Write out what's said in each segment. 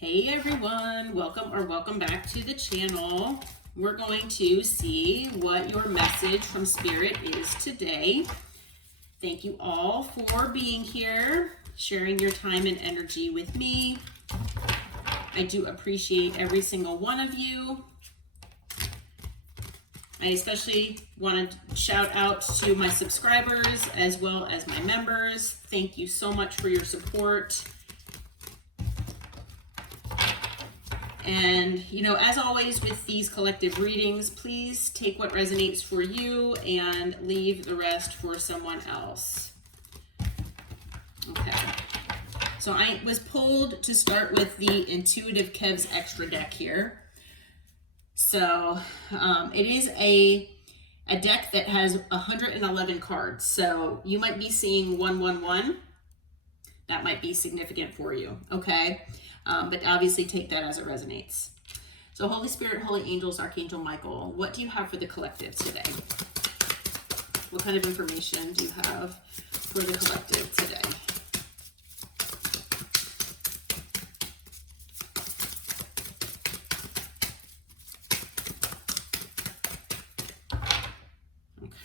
Hey everyone, welcome back to the channel. We're going to see what your message from Spirit is today. Thank you all for being here, sharing your time and energy with me. I do appreciate every single one of you. I especially want to shout out to my subscribers as well as my members. Thank you so much for your support. And, as always with these collective readings, please take what resonates for you and leave the rest for someone else. Okay. So I was pulled to start with the Intuitive Kev's Extra deck here. So it is a deck that has 111 cards. So you might be seeing 111. That might be significant for you, okay? But obviously take that as it resonates. So Holy Spirit, Holy Angels, Archangel Michael, what do you have for the collective today? What kind of information do you have for the collective today?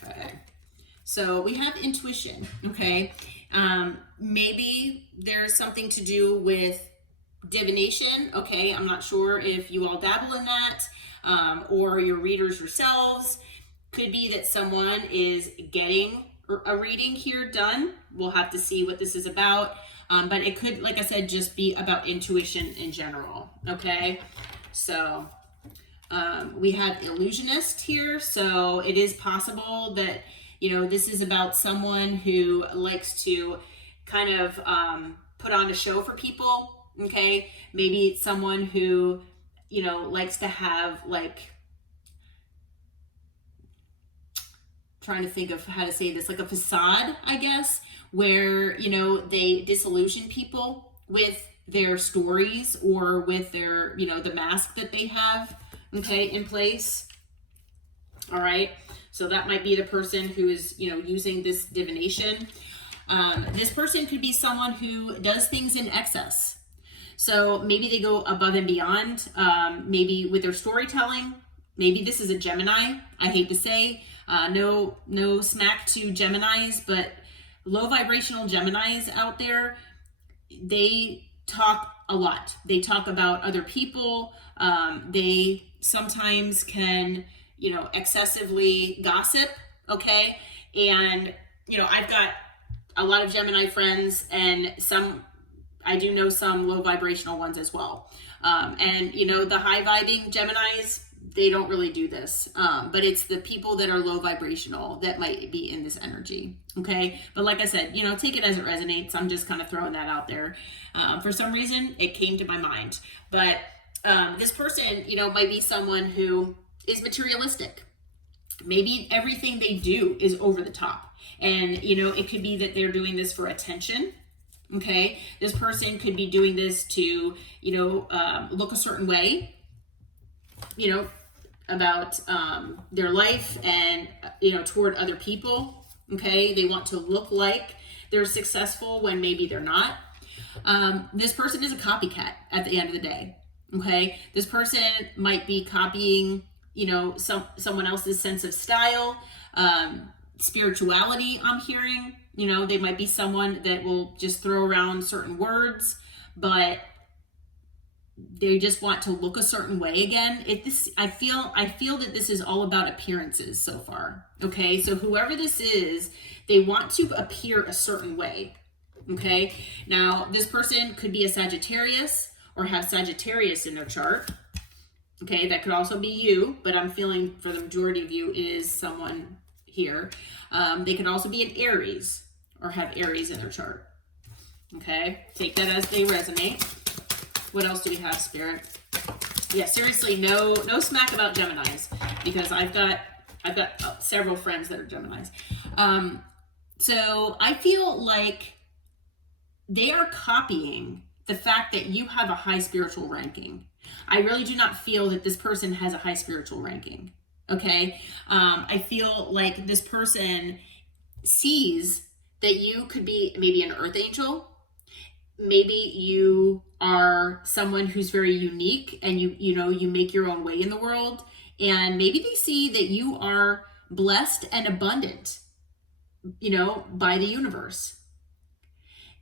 Okay. So we have intuition, okay? Maybe there's something to do with divination, okay? I'm not sure if you all dabble in that, or your readers yourselves. Could be that someone is getting a reading here done. We'll have to see what this is about, but it could, like I said, just be about intuition in general, okay? So we have illusionist here, so it is possible that this is about someone who likes to kind of put on a show for people. Okay, maybe it's someone who, likes to have trying to think of how to say this, like a facade, I guess, where, they disillusion people with their stories or with their, the mask that they have, okay, in place. All right. So that might be the person who is, using this divination. This person could be someone who does things in excess. So maybe they go above and beyond, maybe with their storytelling. Maybe this is a Gemini. I hate to say, no smack to Geminis, but low vibrational Geminis out there, they talk a lot. They talk about other people. They sometimes can, excessively gossip. Okay. And, I've got a lot of Gemini friends, and I do know some low vibrational ones as well. And the high vibing Geminis, they don't really do this. But it's the people that are low vibrational that might be in this energy. Okay. But like I said, take it as it resonates. I'm just kind of throwing that out there. For some reason, it came to my mind. But this person, might be someone who is materialistic. Maybe everything they do is over the top. And, it could be that they're doing this for attention. Okay, this person could be doing this to, look a certain way, about their life and, toward other people. Okay, they want to look like they're successful when maybe they're not. This person is a copycat at the end of the day. Okay, this person might be copying, someone else's sense of style, spirituality, I'm hearing. They might be someone that will just throw around certain words, but they just want to look a certain way again. I feel that this is all about appearances so far. Okay, so whoever this is, they want to appear a certain way. Okay, now this person could be a Sagittarius or have Sagittarius in their chart. Okay, that could also be you, but I'm feeling for the majority of you is someone here. They could also be an Aries or have Aries in their chart. Okay, take that as they resonate. What else do we have, Spirit? Yeah, seriously, no smack about Geminis, because I've got several friends that are Geminis. So I feel like they are copying the fact that you have a high spiritual ranking. I really do not feel that this person has a high spiritual ranking. Okay, I feel like this person sees that you could be maybe an earth angel, maybe you are someone who's very unique and you make your own way in the world, and maybe they see that you are blessed and abundant, by the universe.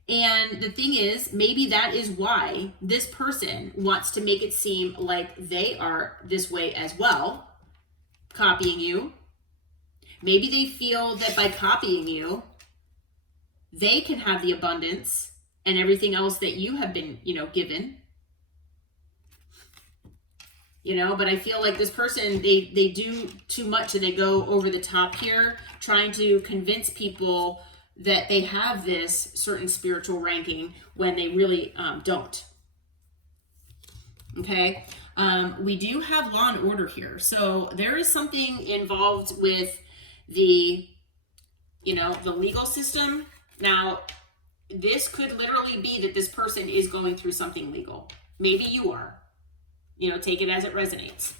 And the thing is, maybe that is why this person wants to make it seem like they are this way as well, copying you. Maybe they feel that by copying you, they can have the abundance and everything else that you have been, given. But I feel like this person, they do too much and they go over the top here, trying to convince people that they have this certain spiritual ranking when they really don't. Okay. We do have law and order here. So there is something involved with the legal system. Now, this could literally be that this person is going through something legal. Maybe you are. Take it as it resonates.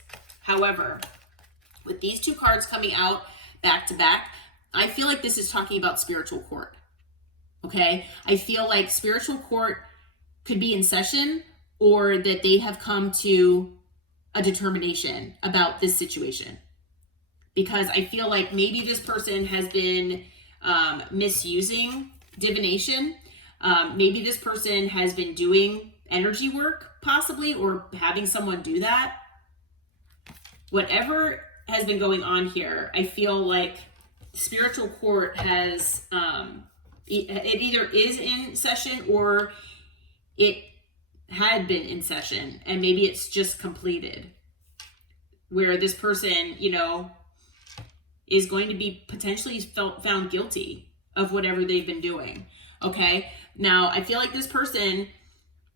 However, with these two cards coming out back to back, I feel like this is talking about spiritual court. Okay? I feel like spiritual court could be in session, or that they have come to a determination about this situation. Because I feel like maybe this person has been misusing divination. Maybe this person has been doing energy work, possibly, or having someone do that. Whatever has been going on here, I feel like spiritual court has, it either is in session or it had been in session, and maybe it's just completed, where this person, is going to be potentially found guilty of whatever they've been doing. Okay. Now, I feel like this person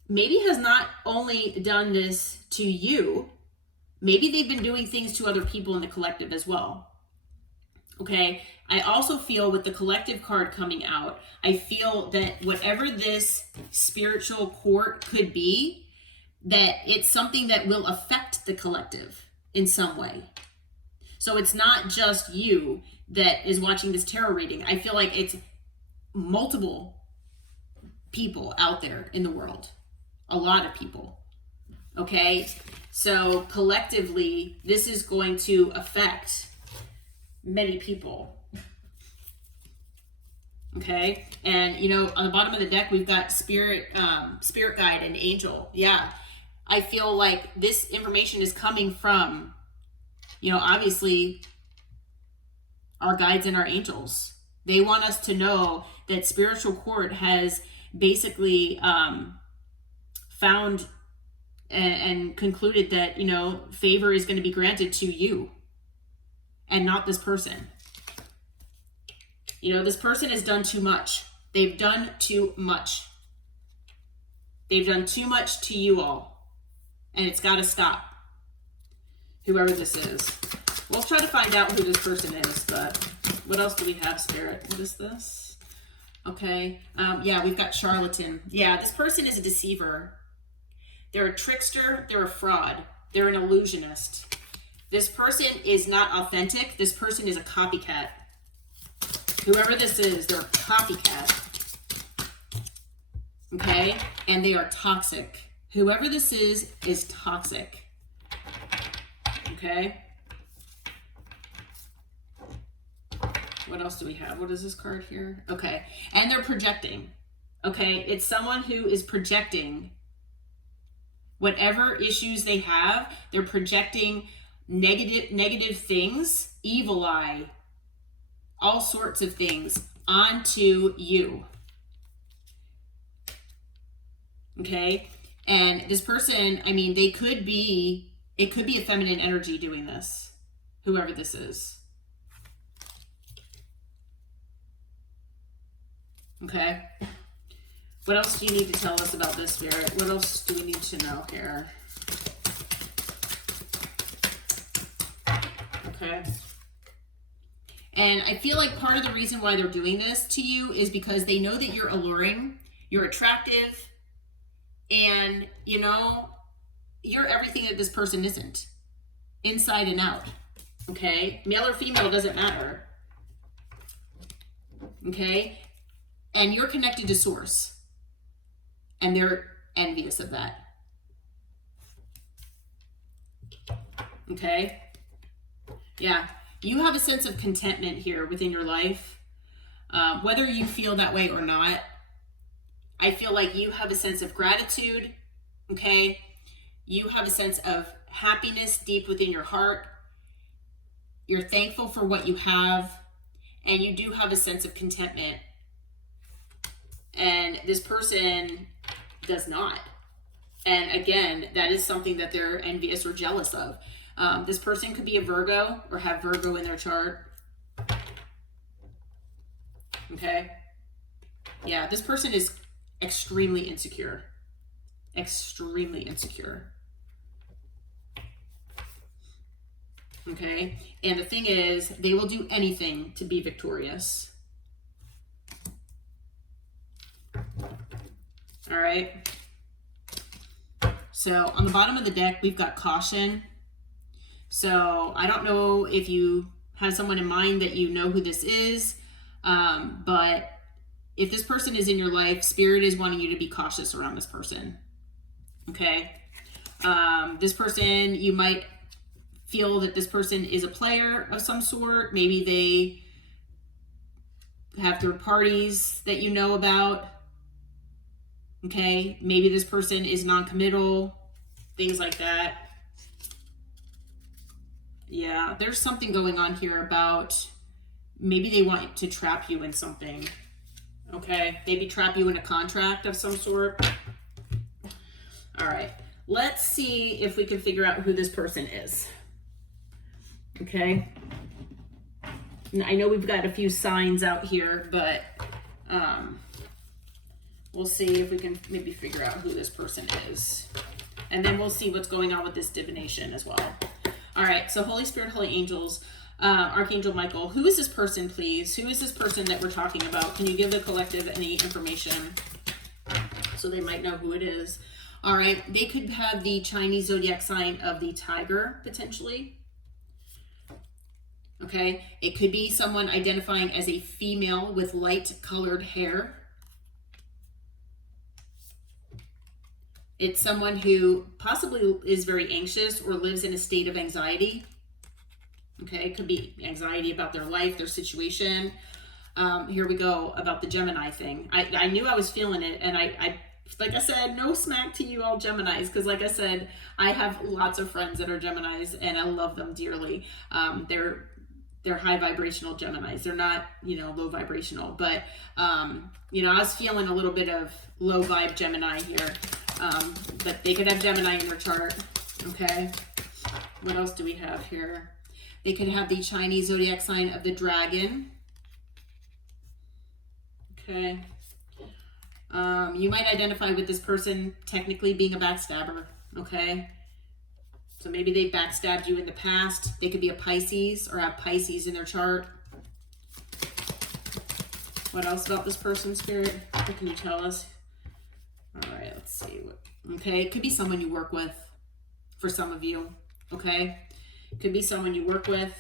maybe has not only done this to you, maybe they've been doing things to other people in the collective as well. Okay. I also feel with the collective card coming out, I feel that whatever this spiritual court could be, that it's something that will affect the collective in some way. So it's not just you that is watching this tarot reading. I feel like it's multiple people out there in the world. A lot of people. Okay? So collectively, this is going to affect many people. Okay? And, on the bottom of the deck, we've got spirit guide and angel. Yeah. I feel like this information is coming from, obviously, our guides and our angels. They want us to know that spiritual court has basically found and concluded that, favor is going to be granted to you and not this person. This person has done too much. They've done too much. They've done too much to you all. And it's got to stop. Whoever this is. We'll try to find out who this person is, but what else do we have, Spirit? What is this? Okay. Yeah, we've got charlatan. Yeah, this person is a deceiver. They're a trickster. They're a fraud. They're an illusionist. This person is not authentic. This person is a copycat. Whoever this is, they're a copycat. Okay? And they are toxic. Whoever this is toxic. Okay? What else do we have? What is this card here? Okay. And they're projecting. Okay? It's someone who is projecting whatever issues they have. They're projecting negative things, evil eye, all sorts of things onto you. Okay? And this person, it could be a feminine energy doing this, whoever this is. Okay? What else do you need to tell us about this, Spirit? What else do we need to know here? Okay. And I feel like part of the reason why they're doing this to you is because they know that you're alluring, you're attractive, and, you're everything that this person isn't. Inside and out. Okay? Male or female doesn't matter. Okay? And you're connected to source. and they're envious of that. Okay? Yeah. You have a sense of contentment here within your life. Whether you feel that way or not, I feel like you have a sense of gratitude. Okay? You have a sense of happiness deep within your heart. You're thankful for what you have, and you do have a sense of contentment. And this person does not. And again, that is something that they're envious or jealous of. This person could be a Virgo or have Virgo in their chart. Okay? Yeah, this person is extremely insecure. Extremely insecure. Okay? And the thing is, they will do anything to be victorious. All right? So on the bottom of the deck, we've got caution. So I don't know if you have someone in mind that you know who this is, but if this person is in your life, Spirit is wanting you to be cautious around this person. Okay? This person, you might feel that this person is a player of some sort. Maybe they have third parties that you know about. Okay? Maybe this person is non-committal, things like that. Yeah, there's something going on here about maybe they want to trap you in something. Okay? Maybe trap you in a contract of some sort. All right. Let's see if we can figure out who this person is. Okay? I know we've got a few signs out here, but we'll see if we can maybe figure out who this person is. And then we'll see what's going on with this divination as well. All right, so Holy Spirit, Holy Angels, Archangel Michael, who is this person, please? Who is this person that we're talking about? Can you give the collective any information so they might know who it is? All right, they could have the Chinese zodiac sign of the tiger, potentially. Okay, it could be someone identifying as a female with light-colored hair. It's someone who possibly is very anxious or lives in a state of anxiety. Okay, it could be anxiety about their life, their situation. Here we go about the Gemini thing. I knew I was feeling it, and I like I said, no smack to you all Geminis, because like I said, I have lots of friends that are Geminis, and I love them dearly. They're high vibrational Geminis. They're not, low vibrational, but I was feeling a little bit of low vibe Gemini here. But they could have Gemini in their chart. Okay. What else do we have here? They could have the Chinese zodiac sign of the dragon. Okay. You might identify with this person technically being a backstabber. Okay. So maybe they backstabbed you in the past. They could be a Pisces or have Pisces in their chart. What else about this person, Spirit? What can you tell us? All right, let's see. Okay, it could be someone you work with for some of you. Okay, it could be someone you work with.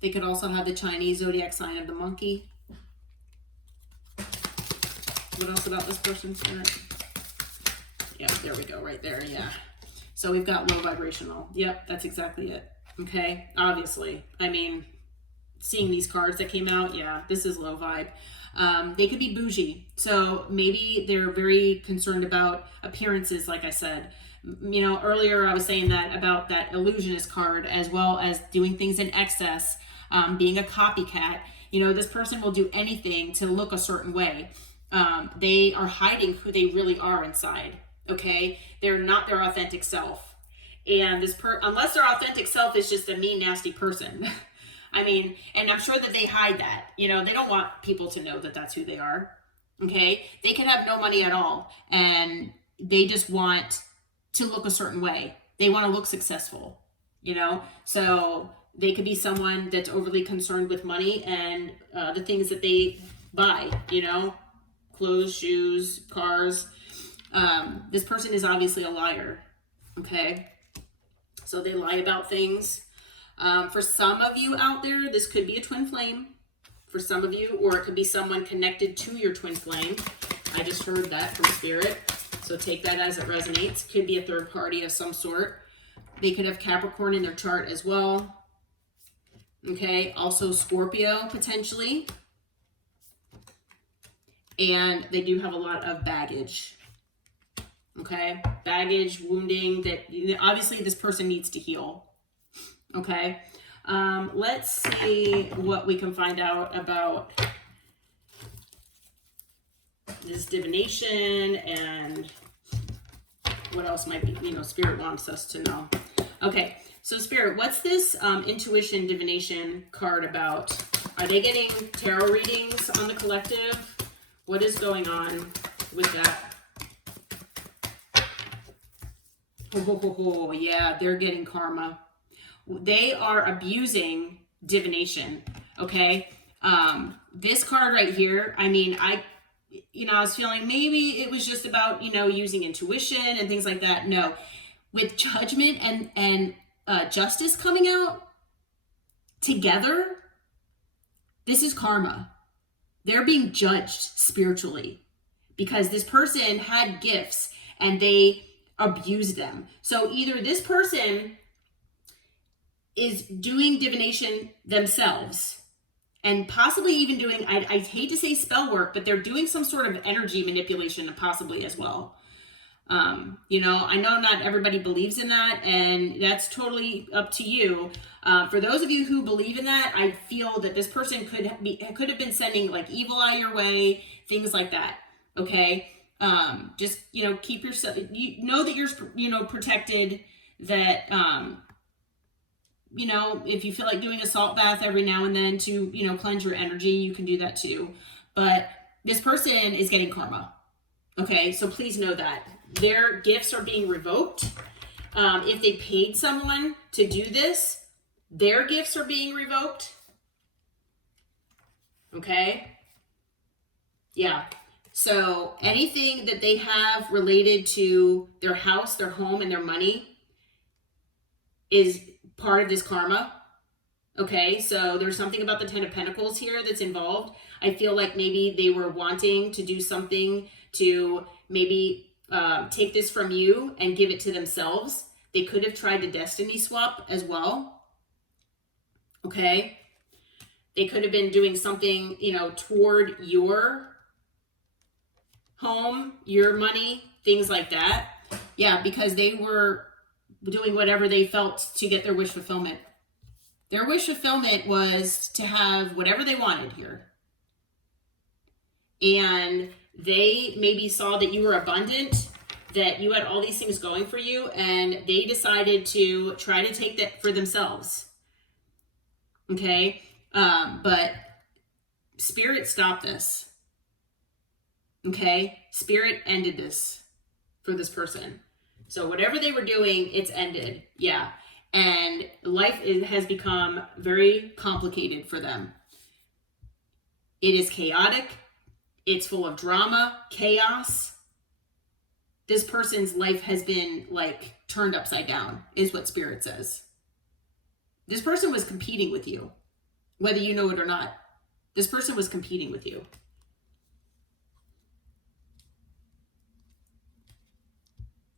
They could also have the Chinese zodiac sign of the monkey. What else about this person, Spirit? Yeah, there we go, right there, yeah. So we've got low vibrational. Yep, that's exactly it. Okay, obviously. I mean, seeing these cards that came out, yeah, this is low vibe. They could be bougie. So maybe they're very concerned about appearances, like I said. Earlier I was saying that about that illusionist card, as well as doing things in excess, being a copycat. This person will do anything to look a certain way. They are hiding who they really are inside. Okay? They're not their authentic self. And unless their authentic self is just a mean, nasty person. And I'm sure that they hide that. They don't want people to know that that's who they are. Okay? They can have no money at all, and they just want to look a certain way. They want to look successful, So they could be someone that's overly concerned with money and the things that they buy, clothes, shoes, cars. This person is obviously a liar. Okay? So they lie about things. For some of you out there, this could be a twin flame. for some of you, or it could be someone connected to your twin flame. I just heard that from Spirit. So take that as it resonates. Could be a third party of some sort. They could have Capricorn in their chart as well. Okay, also Scorpio potentially. And they do have a lot of baggage. Okay, baggage, wounding that obviously this person needs to heal. Okay, let's see what we can find out about this divination and what else might be, Spirit wants us to know. Okay, so Spirit, what's this intuition divination card about? Are they getting tarot readings on the collective? What is going on with that? Oh, yeah, they're getting karma. They are abusing divination, okay? This card right here, I mean, I was feeling maybe it was just about, using intuition and things like that. No, with judgment and justice coming out together, this is karma. They're being judged spiritually because this person had gifts and they abused them. So either this person is doing divination themselves and possibly even doing, I hate to say spell work, but they're doing some sort of energy manipulation possibly as well. I know not everybody believes in that, and that's totally up to you. For those of you who believe in that, I feel that this person could have been sending like evil eye your way, things like that. Okay. Just, keep yourself, that you're, protected, that, if you feel like doing a salt bath every now and then to, cleanse your energy, you can do that too. But this person is getting karma. Okay. So please know that their gifts are being revoked. If they paid someone to do this, their gifts are being revoked. Okay. Yeah. So anything that they have related to their house, their home, and their money is part of this karma. Okay, so there's something about the Ten of Pentacles here that's involved. I feel like maybe they were wanting to do something to maybe take this from you and give it to themselves. They could have tried to destiny swap as well. Okay, they could have been doing something, toward your home, your money, things like that. Yeah, because they were doing whatever they felt to get their wish fulfillment. Their wish fulfillment was to have whatever they wanted here. And they maybe saw that you were abundant, that you had all these things going for you, and they decided to try to take that for themselves. Okay? But Spirit stopped this. Okay? Spirit ended this for this person. So whatever they were doing, it's ended. Yeah. And life has become very complicated for them. It is chaotic. It's full of drama, chaos. This person's life has been like turned upside down, is what Spirit says. This person was competing with you, whether you know it or not. This person was competing with you.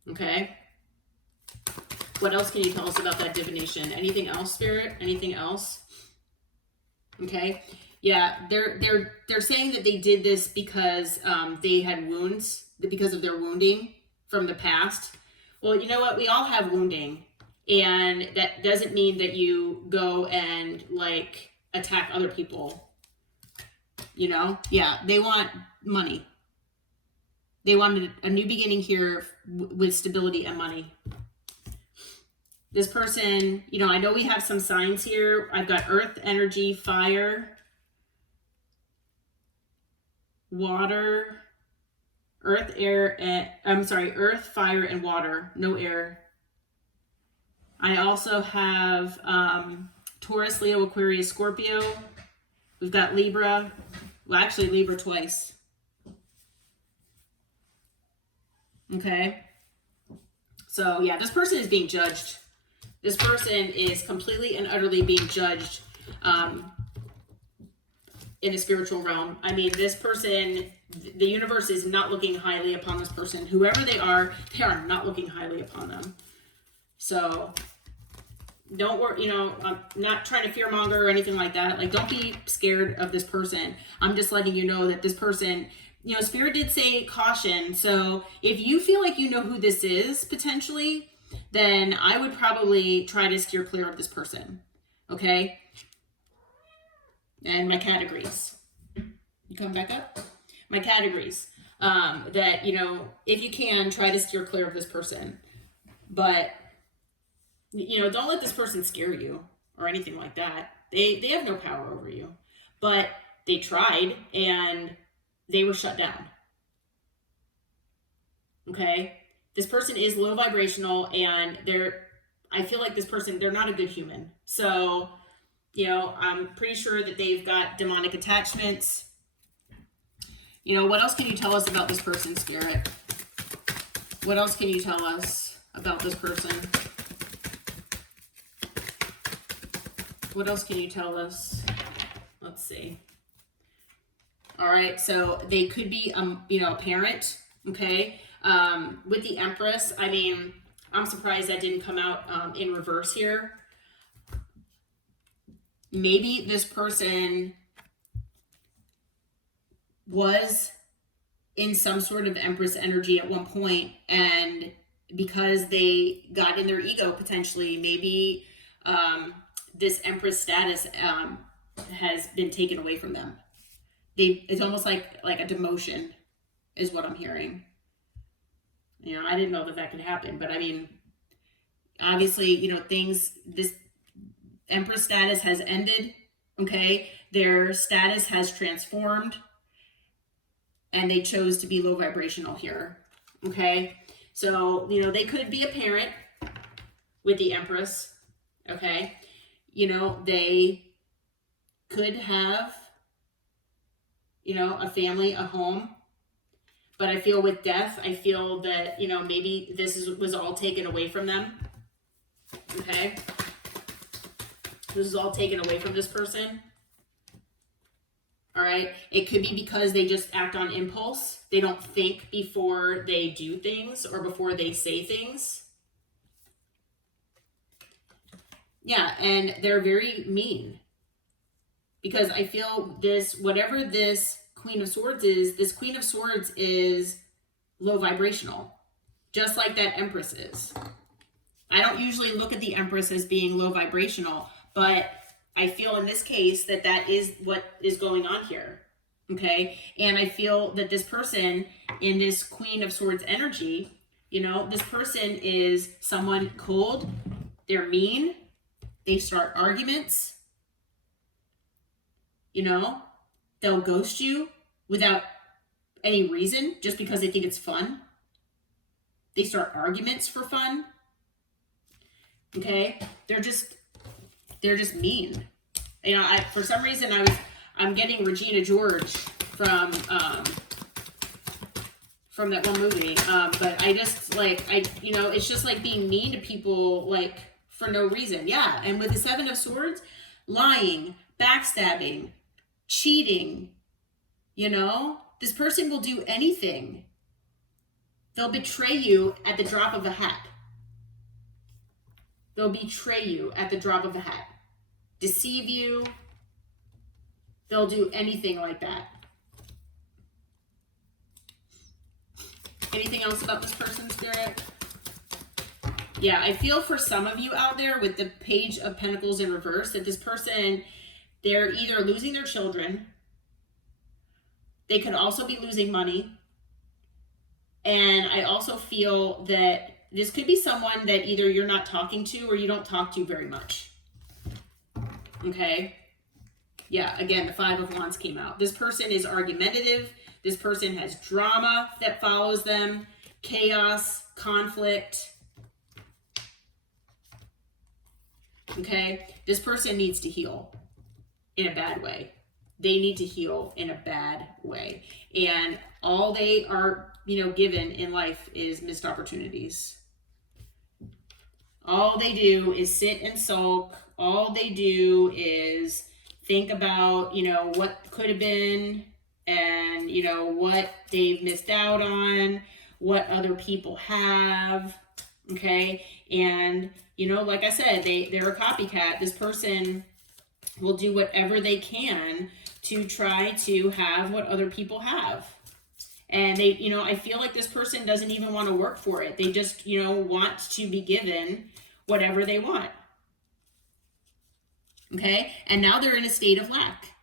Okay. What else can you tell us about that divination? Anything else, Spirit? Anything else? Okay. Yeah, they're saying that they did this because they had wounds, because of their wounding from the past. Well, you know what? We all have wounding, and that doesn't mean that you go and like attack other people. Yeah, they want money. They wanted a new beginning here with stability and money. This person, I know we have some signs here. I've got earth, energy, fire, water, earth, fire, and water. No air. I also have Taurus, Leo, Aquarius, Scorpio. We've got Libra. Well, actually Libra twice. Okay. So yeah, this person is being judged. This person is completely and utterly being judged. in the spiritual realm. I mean, this person, the universe is not looking highly upon this person. Whoever they are not looking highly upon them. So don't worry, you know, I'm not trying to fearmonger or anything like that. Like, don't be scared of this person. I'm just letting you know that this person, you know, Spirit did say caution. So if you feel like you know who this is potentially, then I would probably try to steer clear of this person. Okay? And my categories. You come back up? My categories. That, you know, if you can, try to steer clear of this person. But, you know, don't let this person scare you or anything like that. They have no power over you. But they tried and they were shut down. Okay? This person is low vibrational, and I feel like this person, they're not a good human. So, you know, I'm pretty sure that they've got demonic attachments. You know, what else can you tell us about this person, Spirit? What else can you tell us about this person? What else can you tell us? Let's see. All right, so they could be, you know, a parent, okay? With the Empress, I mean, I'm surprised that didn't come out in reverse here. Maybe this person was in some sort of Empress energy at one point, and because they got in their ego potentially, maybe this Empress status has been taken away from them. It's almost like a demotion is what I'm hearing. You know, I didn't know that could happen, but I mean, obviously, you know, this Empress status has ended, okay? Their status has transformed, and they chose to be low vibrational here, okay? So, you know, they could be a parent with the Empress, okay? You know, they could have, you know, a family, a home. But I feel with death, I feel that, you know, maybe this was all taken away from them. Okay? This is all taken away from this person. All right? It could be because they just act on impulse. They don't think before they do things or before they say things. Yeah, and they're very mean. Because I feel whatever this Queen of Swords is, this Queen of Swords is low vibrational, just like that Empress is. I don't usually look at the Empress as being low vibrational, but I feel in this case that is what is going on here, okay? And I feel that this person in this Queen of Swords energy, you know, this person is someone cold, they're mean, they start arguments, you know, they'll ghost you without any reason, just because they think it's fun. They start arguments for fun. Okay? They're just mean. You know, for some reason I'm getting Regina George from that one movie. But I just you know, it's just like being mean to people like for no reason. Yeah. And with the Seven of Swords, lying, backstabbing, cheating, you know, this person will do anything. They'll betray you at the drop of a hat. They'll betray you at the drop of a hat. Deceive you. They'll do anything like that. Anything else about this person, Spirit? Yeah, I feel for some of you out there with the Page of Pentacles in reverse that this person, they're either losing their children. They could also be losing money. And I also feel that this could be someone that either you're not talking to or you don't talk to very much. Okay? Yeah, again, the Five of Wands came out. This person is argumentative. This person has drama that follows them, chaos, conflict. Okay? This person needs to heal in a bad way. They need to heal in a bad way. And all they are, you know, given in life is missed opportunities. All they do is sit and sulk. All they do is think about, you know, what could have been, and, you know, what they've missed out on, what other people have, okay? And, you know, like I said, they're a copycat. This person will do whatever they can to try to have what other people have. And they, you know, I feel like this person doesn't even want to work for it. They just, you know, want to be given whatever they want. Okay? And now they're in a state of lack.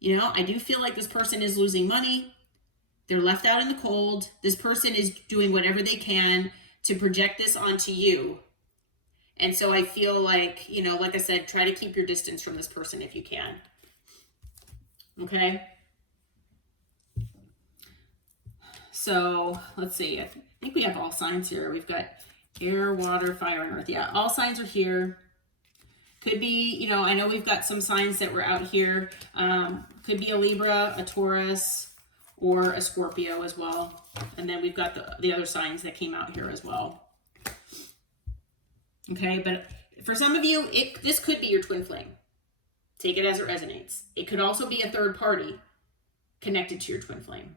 You know, I do feel like this person is losing money. They're left out in the cold. This person is doing whatever they can to project this onto you. And so I feel like, you know, like I said, try to keep your distance from this person if you can. Okay? So let's see. I think we have all signs here. We've got air, water, fire, and earth. Yeah, all signs are here. Could be, you know, I know we've got some signs that were out here. Could be a Libra, a Taurus, or a Scorpio as well. And then we've got the other signs that came out here as well. Okay, but for some of you, this could be your twin flame. Take it as it resonates. It could also be a third party connected to your twin flame.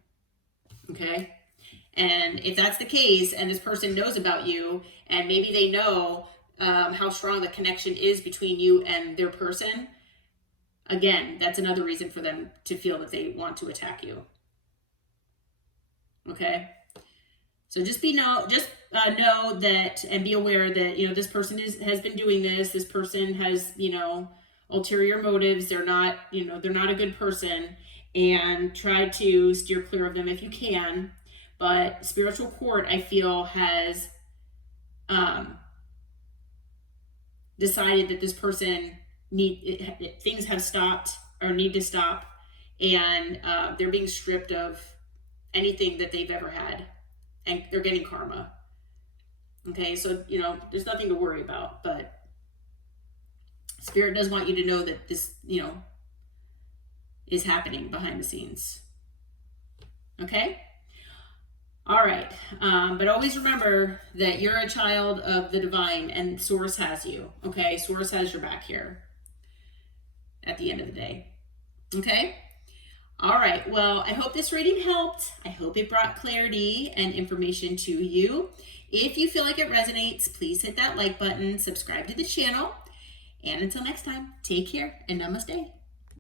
Okay? And if that's the case, and this person knows about you, and maybe they know how strong the connection is between you and their person, again, that's another reason for them to feel that they want to attack you. Okay? So just know that, and be aware that, you know, this person has been doing this. This person has, you know, ulterior motives. They're not, you know, they're not a good person, and try to steer clear of them if you can. But spiritual court, I feel, has decided that this person things have stopped or need to stop, and they're being stripped of anything that they've ever had, and they're getting karma. Okay, so, you know, there's nothing to worry about, but Spirit does want you to know that this, you know, is happening behind the scenes. Okay? All right. But always remember that you're a child of the divine, and Source has you. Okay? Source has your back here at the end of the day. Okay? All right. Well, I hope this reading helped. I hope it brought clarity and information to you. If you feel like it resonates, please hit that like button, subscribe to the channel, and until next time, take care and namaste.